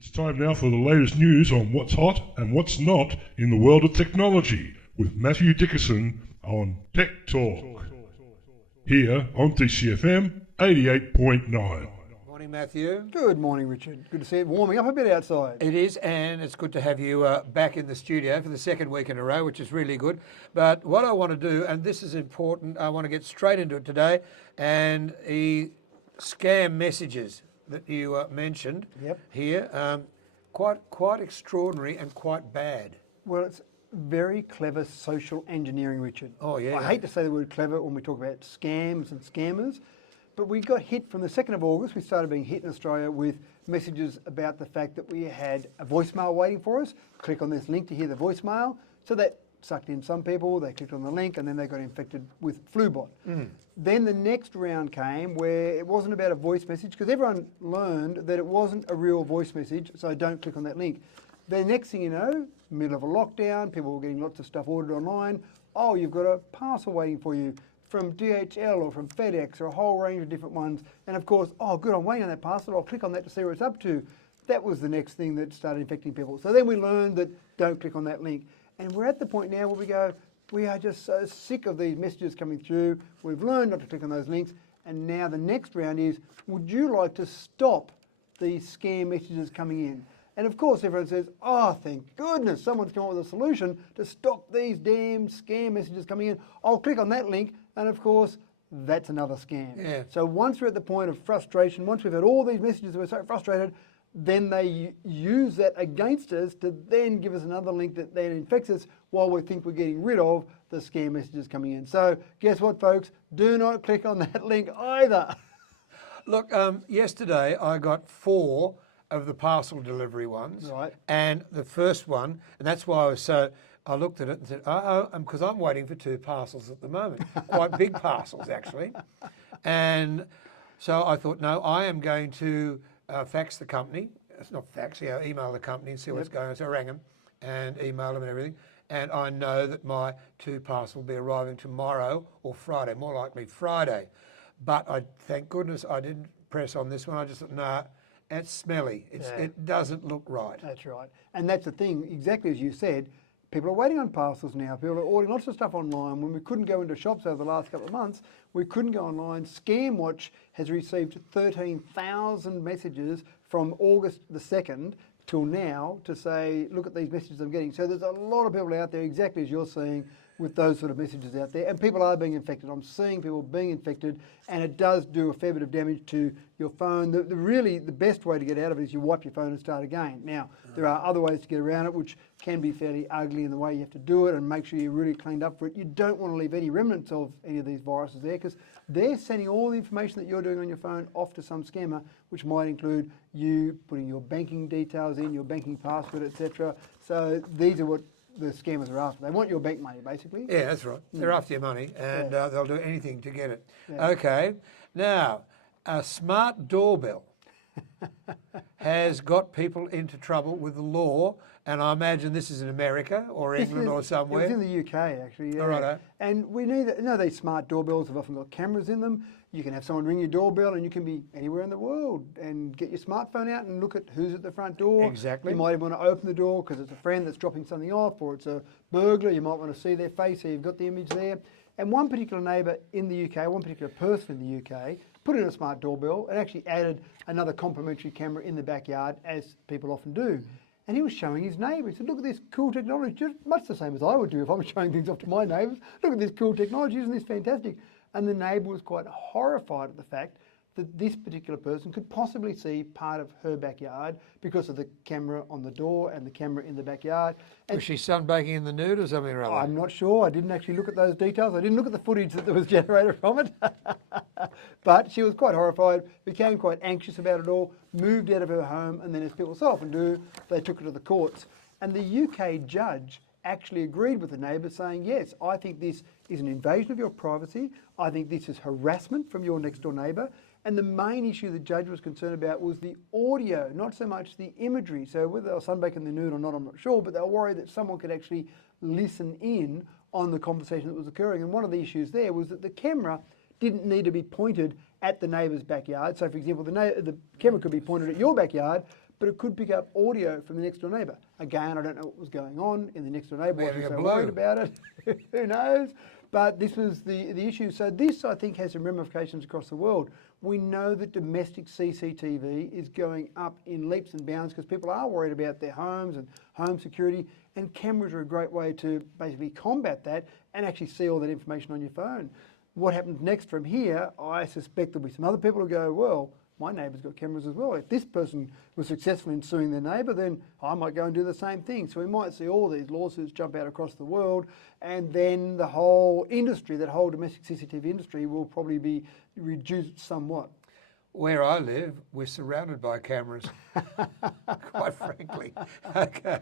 It's time now for the latest news on what's hot and what's not in the world of technology with Mathew Dickerson on Tech Talk. Here on DCFM 88.9. Morning, Matthew. Good morning, Richard. Good to see it warming up a bit outside. It is, and it's good to have you back in the studio for the second week in a row, which is really good. But what I want to do, and this is important, I want to get straight into it today, and the scam messages that you mentioned here, quite extraordinary and quite bad. Well, it's very clever social engineering, Richard. Oh, yeah. I hate to say the word clever when we talk about scams and scammers, but we got hit from the 2nd of August. We started being hit in Australia with messages about the fact that we had a voicemail waiting for us. Click on this link to hear the voicemail. So that sucked in some people. They clicked on the link and then they got infected with FluBot. Then the next round came where it wasn't about a voice message because everyone learned that it wasn't a real voice message, so don't click on that link. The next thing you know, middle of a lockdown, people were getting lots of stuff ordered online. Oh, you've got a parcel waiting for you from DHL or from FedEx or a whole range of different ones. And of course, oh good, I'm waiting on that parcel. I'll click on that to see what it's up to. That was the next thing that started infecting people. So then we learned that don't click on that link. And we're at the point now where we go, we are just so sick of these messages coming through. We've learned not to click on those links. And now the next round is, would you like to stop these scam messages coming in? And of course, everyone says, oh, thank goodness, someone's come up with a solution to stop these damn scam messages coming in. I'll click on that link. And of course, that's another scam. Yeah. So once we're at the point of frustration, once we've had all these messages, we're so frustrated, then they use that against us to then give us another link that then infects us while we think we're getting rid of the scam messages coming in. So guess what, folks? Do not click on that link either. Look, yesterday I got 4 of the parcel delivery ones. Right. And the first one, and that's why I looked at it and said, because I'm waiting for 2 parcels at the moment, quite big parcels actually. And so I thought, no, I am going to fax the company. It's not fax, email the company and see what's going on. So I rang them and emailed them and everything. And I know that my 2 parcels will be arriving tomorrow or Friday, more likely Friday. But thank goodness I didn't press on this one. I just thought, nah, it's smelly. It doesn't look right. That's right. And that's the thing, exactly as you said, people are waiting on parcels now. People are ordering lots of stuff online. When we couldn't go into shops over the last couple of months, we couldn't go online. ScamWatch has received 13,000 messages from August the 2nd till now to say, look at these messages I'm getting. So there's a lot of people out there, exactly as you're saying, with those sort of messages out there. And people are being infected. I'm seeing people being infected, and it does do a fair bit of damage to your phone. Really, the best way to get out of it is you wipe your phone and start again. Now, there are other ways to get around it, which can be fairly ugly in the way you have to do it, and make sure you're really cleaned up for it. You don't want to leave any remnants of any of these viruses there, because they're sending all the information that you're doing on your phone off to some scammer, which might include you putting your banking details in, your banking password, etc. So these are what the scammers are after. They want your bank money, basically. Yeah, that's right. They're after your money, and they'll do anything to get it. Yeah. Okay. Now, a smart doorbell has got people into trouble with the law, and I imagine this is in America or England or somewhere. It was in the UK, actually. Yeah. All right. And we need, these smart doorbells have often got cameras in them. You can have someone ring your doorbell and you can be anywhere in the world and get your smartphone out and look at who's at the front door. Exactly. You might even want to open the door because it's a friend that's dropping something off, or it's a burglar. You might want to see their face, so you've got the image there. And one particular neighbour in the UK, one particular person in the UK, put in a smart doorbell and actually added another complementary camera in the backyard, as people often do. And he was showing his neighbour. He said, look at this cool technology, just much the same as I would do if I'm showing things off to my neighbours. Look at this cool technology, isn't this fantastic? And the neighbour was quite horrified at the fact that this particular person could possibly see part of her backyard because of the camera on the door and the camera in the backyard. And Was she sunbaking in the nude or something or other? I'm not sure. I didn't actually look at those details. I didn't look at the footage that was generated from it. But she was quite horrified, became quite anxious about it all, moved out of her home, and then, as people so often do, they took it to the courts. And the UK judge actually agreed with the neighbour, saying, yes, I think this is an invasion of your privacy. I think this is harassment from your next door neighbour. And the main issue the judge was concerned about was the audio, not so much the imagery. So whether they were sunbaking the nude or not, I'm not sure, but they were worried that someone could actually listen in on the conversation that was occurring. And one of the issues there was that the camera didn't need to be pointed at the neighbour's backyard. So, for example, the camera could be pointed at your backyard, but it could pick up audio from the next door neighbour. Again, I don't know what was going on in the next door neighbour. Having Wasn't a so blow. worried about it. Who knows? But this was the issue. So this, I think, has some ramifications across the world. We know that domestic CCTV is going up in leaps and bounds because people are worried about their homes and home security, and cameras are a great way to basically combat that and actually see all that information on your phone. What happens next from here, I suspect there'll be some other people who go, well, my neighbour's got cameras as well. If this person was successful in suing their neighbour, then I might go and do the same thing. So we might see all these lawsuits jump out across the world, and then the whole industry, that whole domestic CCTV industry, will probably be reduced somewhat. Where I live, we're surrounded by cameras, quite frankly. Okay.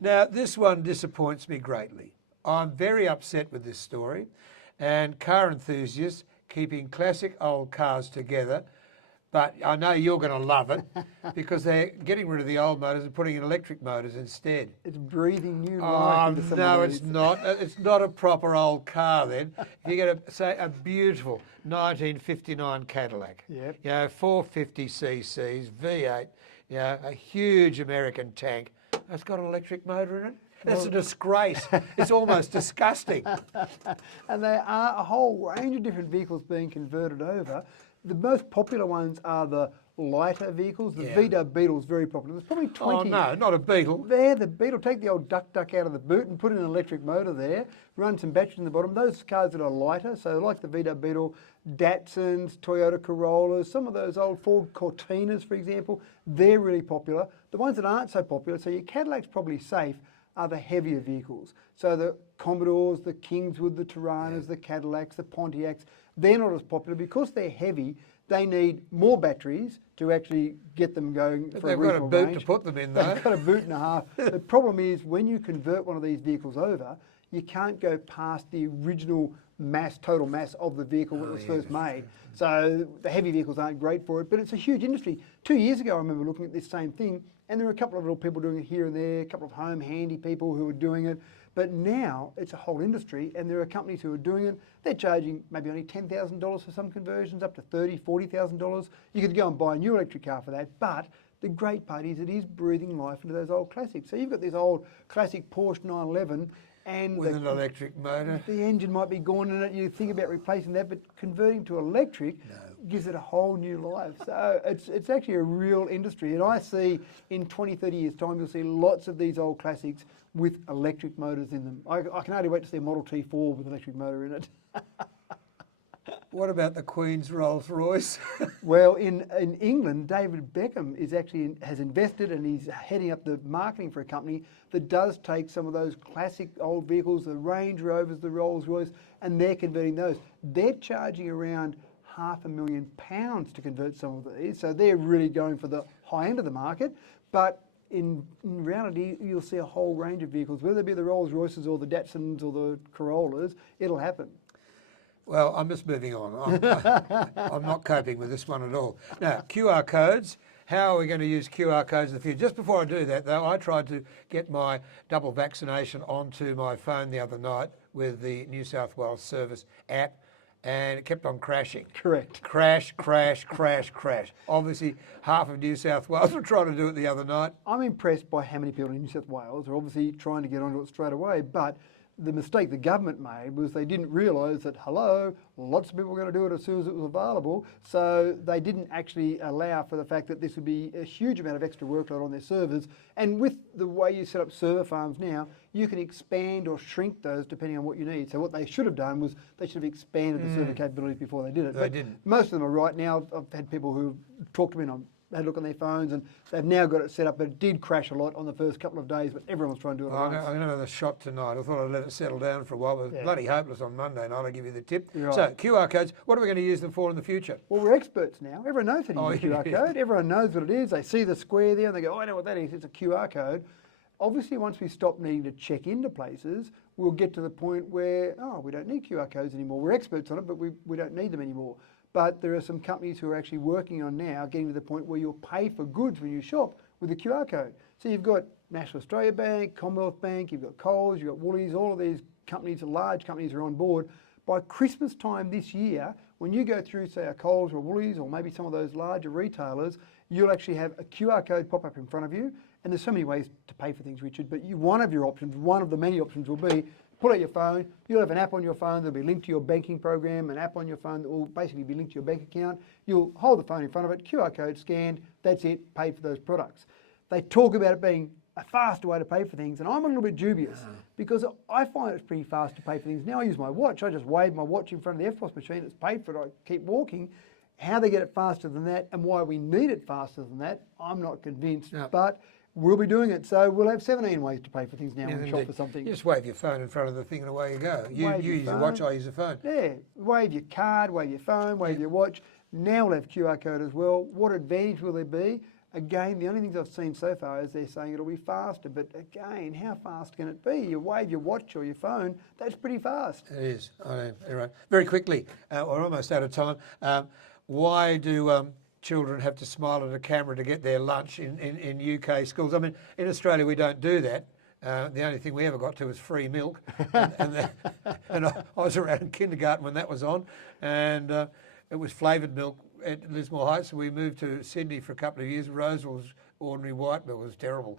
Now, this one disappoints me greatly. I'm very upset with this story, and car enthusiasts keeping classic old cars together. But I know you're going to love it because they're getting rid of the old motors and putting in electric motors instead. It's breathing new life into some No, of it's these. not. It's not a proper old car then. You get a beautiful 1959 Cadillac. Yep. You know, 450 cc's, V8, you know, a huge American tank. It's got an electric motor in it. That's a disgrace. It's almost disgusting. And there are a whole range of different vehicles being converted over. The most popular ones are the lighter vehicles. The Yeah. VW Beetle's very popular. There's probably 20. Oh no, not a Beetle. There, the Beetle, take the old duck out of the boot and put in an electric motor there, run some batteries in the bottom. Those cars that are lighter, so like the VW Beetle, Datsuns, Toyota Corollas, some of those old Ford Cortinas, for example, they're really popular. The ones that aren't so popular, so your Cadillac's probably safe, are the heavier vehicles. So the Commodores, the Kingswood, the Tiranas, the Cadillacs, the Pontiacs, they're not as popular because they're heavy. They need more batteries to actually get them going for a They've got a reasonable boot range. to put them in though. They've got a boot and a half. The problem is when you convert one of these vehicles over, you can't go past the original mass, total mass of the vehicle when it was first made. So the heavy vehicles aren't great for it, but it's a huge industry. 2 years ago, I remember looking at this same thing, and there were a couple of little people doing it here and there, a couple of home handy people who were doing it. But now it's a whole industry, and there are companies who are doing it. They're charging maybe only $10,000 for some conversions, up to $30,000, $40,000. You could go and buy a new electric car for that, but the great part is it is breathing life into those old classics. So you've got this old classic Porsche 911, and With an electric motor. the engine might be gone in it. You think about replacing that, but converting to electric gives it a whole new life. So it's actually a real industry. And I see in 20, 30 years' time, you'll see lots of these old classics with electric motors in them. I can hardly wait to see a Model T4 with an electric motor in it. What about the Queen's Rolls Royce? Well, in England, David Beckham has invested, and he's heading up the marketing for a company that does take some of those classic old vehicles, the Range Rovers, the Rolls Royce, and they're converting those. They're charging around £500,000 to convert some of these, so they're really going for the high end of the market. But in reality, you'll see a whole range of vehicles, whether it be the Rolls Royces or the Datsuns or the Corollas, it'll happen. Well, I'm just moving on. I'm not coping with this one at all. Now, QR codes. How are we going to use QR codes in the future? Just before I do that, though, I tried to get my double vaccination onto my phone the other night with the New South Wales Service app, and it kept on crashing. Correct. Crash, crash, crash, crash. Obviously, half of New South Wales were trying to do it the other night. I'm impressed by how many people in New South Wales are obviously trying to get onto it straight away, but the mistake the government made was they didn't realise that, lots of people were going to do it as soon as it was available, so they didn't actually allow for the fact that this would be a huge amount of extra workload on their servers. And with the way you set up server farms now, you can expand or shrink those depending on what you need. So what they should have done was they should have expanded the server capabilities before they did it. They didn't. Most of them are right now. I've had people who talked to me and I've had a look on their phones, and they've now got it set up, but it did crash a lot on the first couple of days, but everyone was trying to do it I'm at once. going to have a shot tonight. I thought I'd let it settle down for a while. It was bloody hopeless on Monday night, I'll give you the tip. You're So, right. QR codes, what are we going to use them for in the future? Well, we're experts now. Everyone knows how to Oh, use a QR yeah. code. Everyone knows what it is. They see the square there and they go, I know what that is. It's a QR code. Obviously, once we stop needing to check into places, we'll get to the point where, we don't need QR codes anymore. We're experts on it, but we don't need them anymore. But there are some companies who are actually working on now getting to the point where you'll pay for goods when you shop with a QR code. So you've got National Australia Bank, Commonwealth Bank, you've got Coles, you've got Woolies, all of these companies, large companies are on board. By Christmas time this year, when you go through, say, a Coles or Woolies or maybe some of those larger retailers, you'll actually have a QR code pop up in front of you. And there's so many ways to pay for things, Richard, but one of your options, one of the many options will be pull out your phone. You'll have an app on your phone that'll be linked to your banking program, an app on your phone that will basically be linked to your bank account. You'll hold the phone in front of it, QR code scanned, that's it, paid for those products. They talk about it being a faster way to pay for things, and I'm a little bit dubious because I find it's pretty fast to pay for things. Now I use my watch, I just wave my watch in front of the EFTPOS machine, it's paid for it, I keep walking. How they get it faster than that and why we need it faster than that, I'm not convinced, but we'll be doing it. So we'll have 17 ways to pay for things now when we shop for something. You just wave your phone in front of the thing and away you go. You use your watch, I use a phone. Yeah, wave your card, wave your phone, wave your watch. Now we'll have QR code as well. What advantage will there be? Again, the only things I've seen so far is they're saying it'll be faster, but again, how fast can it be? You wave your watch or your phone, that's pretty fast. It is. I know. Anyway, very quickly, we're almost out of time. Why do children have to smile at a camera to get their lunch in UK schools? I mean, in Australia we don't do that. The only thing we ever got to was free milk, and I was around in kindergarten when that was on, and it was flavoured milk at Lismore Heights. So we moved to Sydney for a couple of years. Roseville was ordinary white milk. It was terrible.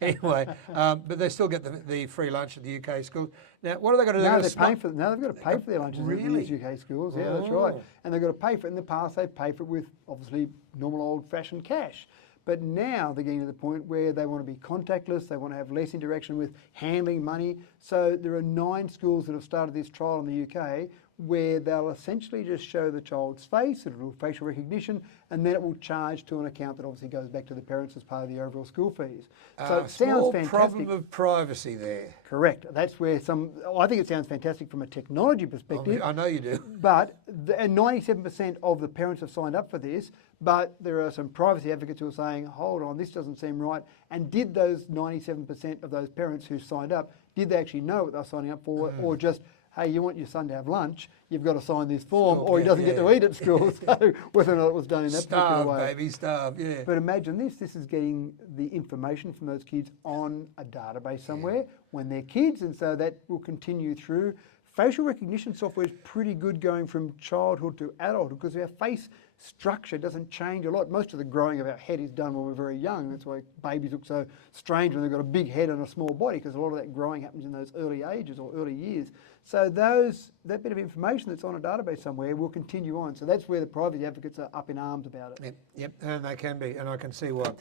Anyway, but they still get the free lunch at the UK schools. Now, what are they going to do? Now they've got to pay for their lunches Really? in these UK schools. Yeah, that's right. And they've got to pay for it. In the past, they paid for it with obviously normal old-fashioned cash. But now they're getting to the point where they want to be contactless, they want to have less interaction with handling money. So there are 9 schools that have started this trial in the UK where they'll essentially just show the child's face, it'll do facial recognition, and then it will charge to an account that obviously goes back to the parents as part of the overall school fees. So it sounds fantastic. Problem of privacy there. Correct. That's where I think it sounds fantastic from a technology perspective. I know you do. But, and 97% of the parents have signed up for this, but there are some privacy advocates who are saying, hold on, this doesn't seem right. And did those 97% of those parents who signed up, did they actually know what they're signing up for, or just, hey, you want your son to have lunch, you've got to sign this form, or he doesn't get to eat at school. So whether or not it was done in that particular way. Starve, baby, starve, yeah. But imagine this is getting the information from those kids on a database somewhere when they're kids, and so that will continue through. Facial recognition software is pretty good going from childhood to adulthood because our face structure doesn't change a lot. Most of the growing of our head is done when we're very young. That's why babies look so strange when they've got a big head and a small body, because a lot of that growing happens in those early ages or early years. So that bit of information that's on a database somewhere will continue on. So that's where the privacy advocates are up in arms about it. Yep, and they can be, and I can see why.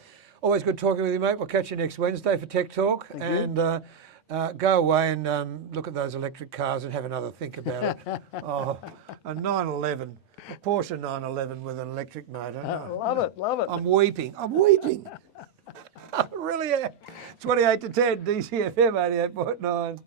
Always good talking with you, mate. We'll catch you next Wednesday for Tech Talk. Thank you. Go away and look at those electric cars and have another think about it. A 911, a Porsche 911 with an electric motor. Love it, love it. I'm weeping. I really am. 28 to 10, DCFM 88.9.